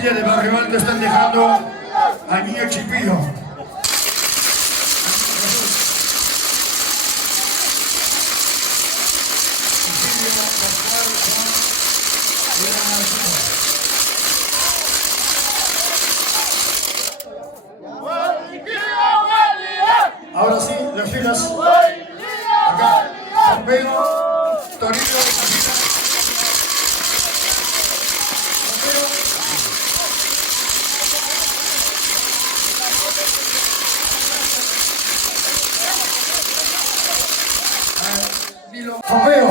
familia de Barrio Alto están dejando al niño Chipillo. Ahora sí, las filas. Acá, San Pedro, Torino, Fapeo.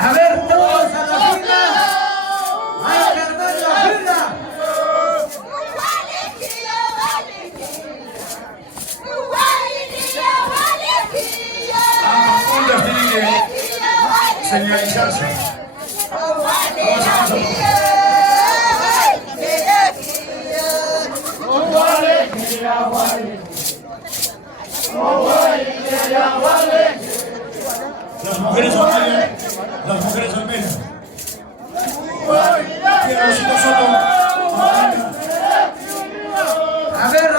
A ver, todos a la fila. ¡Hay que armar la fila! Ambas puntas tienen que señalizarse. Las mujeres olvidan. Las mujeres olvidan. A ver.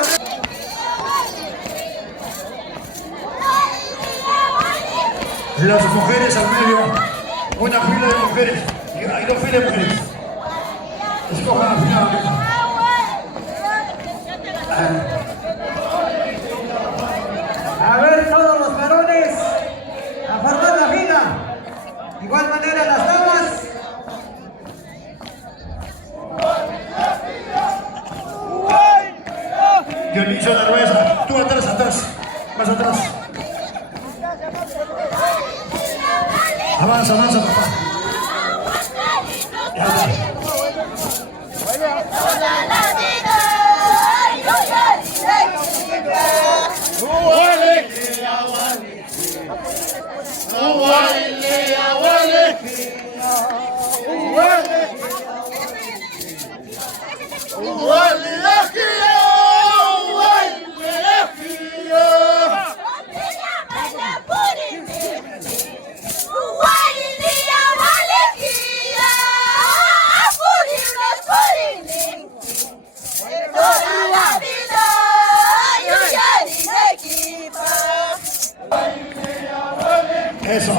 Las mujeres al medio. Una fila de mujeres. Hay dos filas de mujeres. Escojan la fila. A ver, todos los varones a formar la fila. De igual manera las damas. Dionisio de Rueza, tú atrás, más atrás. Avanza, papá. Eso.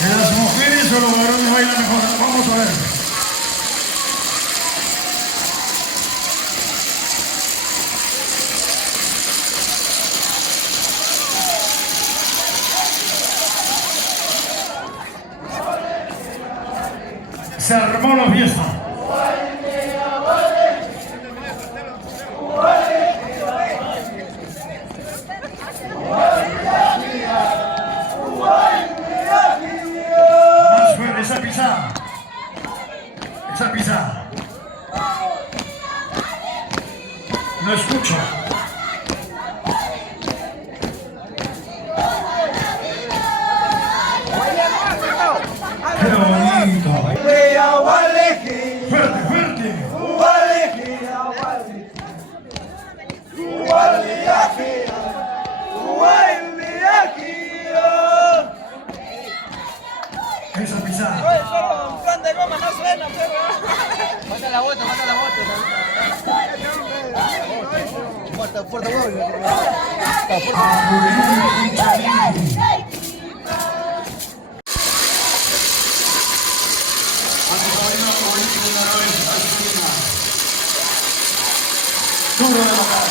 ¿Las mujeres o los varones bailan mejor? Vamos a ver. Se armó la fiesta. Más fuerte, esa pisada. No escucho. Qué bonito. Fuerte. Esa pisada. Un plan de goma no suena, pero... Mata la bota. Fuerte, Duro de bajar.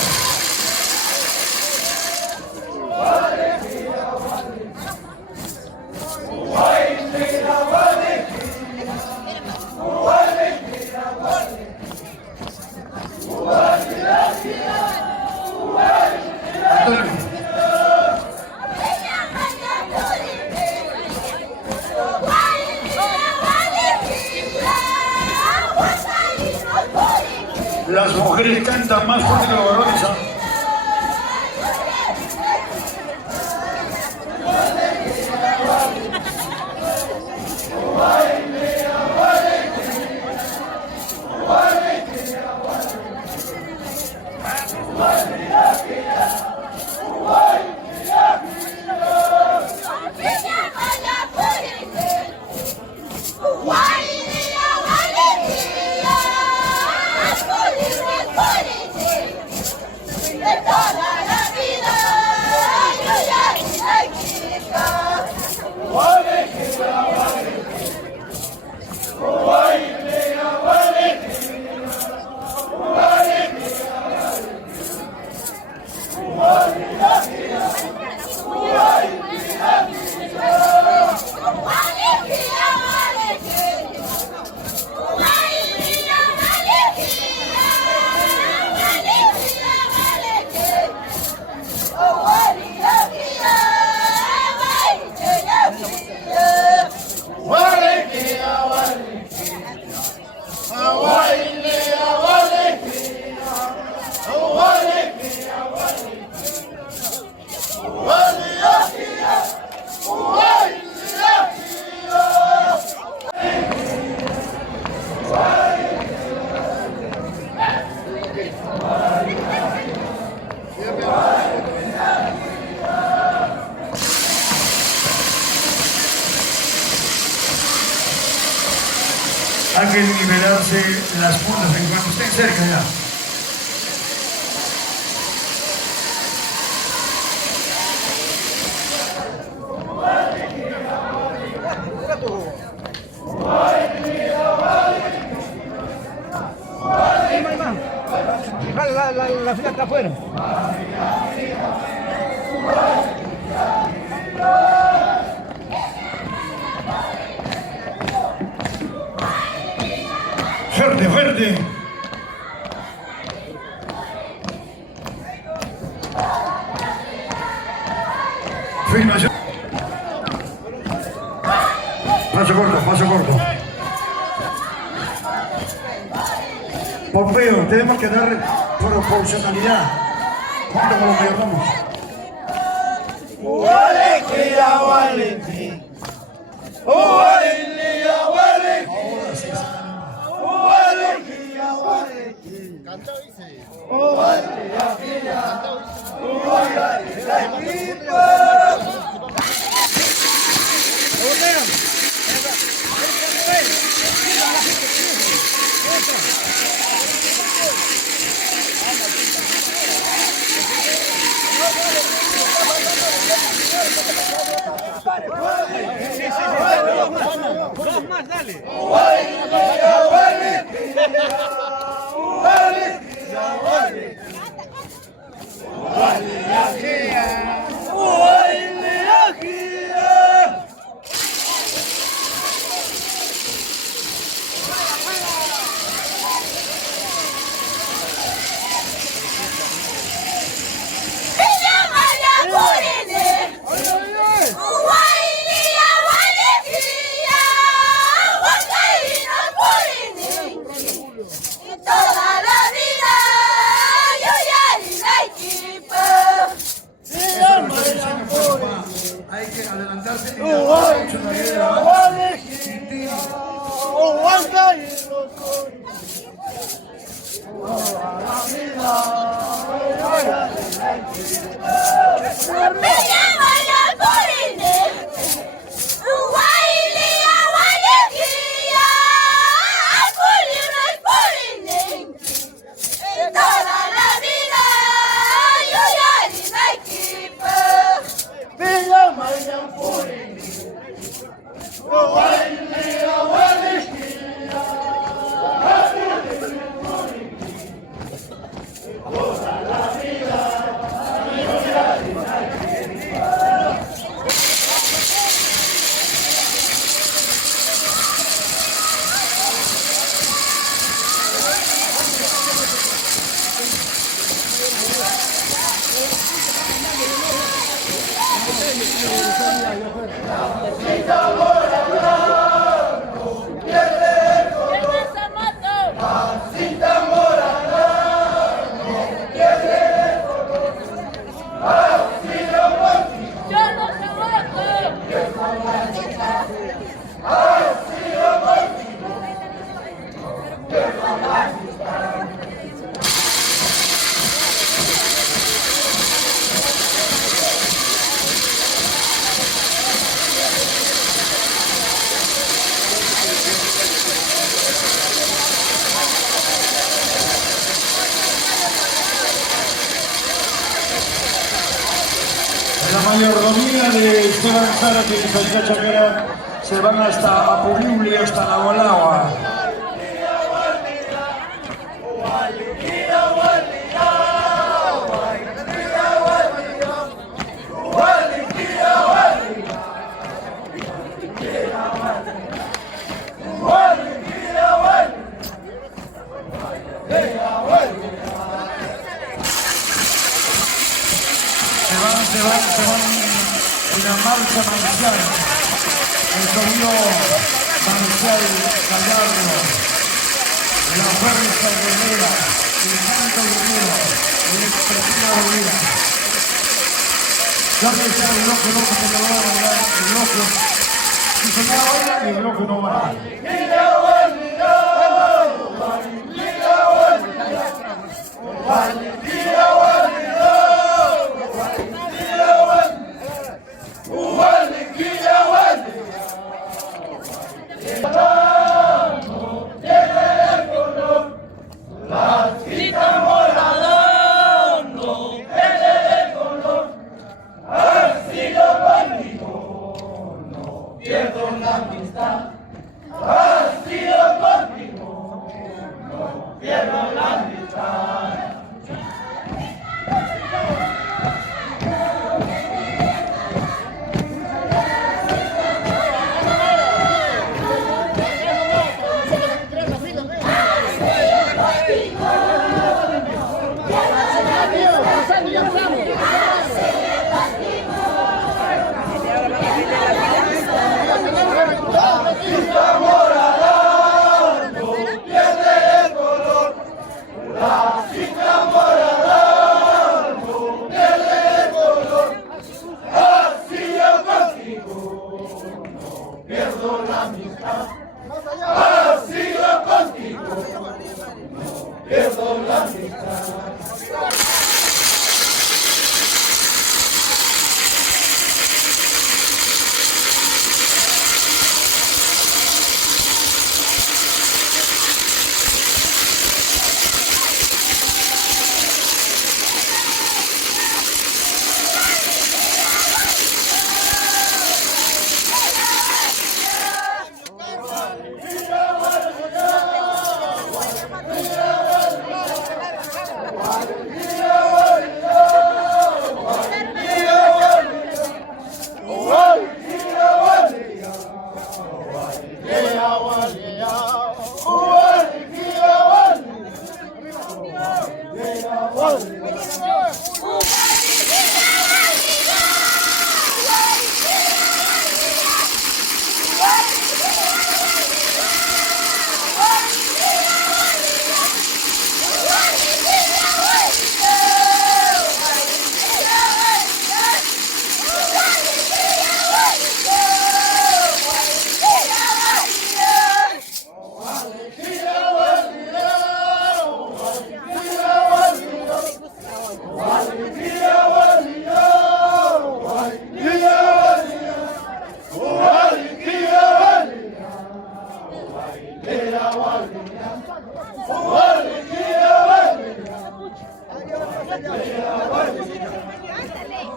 Las mujeres cantan más fuerte que los varones. Hay que nivelarse las puntas en cuanto estén cerca ya. La fila está afuera. Fuerte, fuerte. Filmación. Paso corto, paso corto. Pompeo, tenemos que dar proporcionalidad junto con los mayordomos. Dos más, dale. Hay que adelantarse y la mayordomía de Esteban Zárate y Sofía Chapera se van hasta Apuliuli, hasta Nahualagua. Se van en la marcha marcial, el sonido marcial Gallardo, la fuerza guerrera, el canto guerrero, el expresivo guerrero. Ya me está el bloque que me lo va a bailar, el bloque. Si se me baila, el bloque no va a bailar.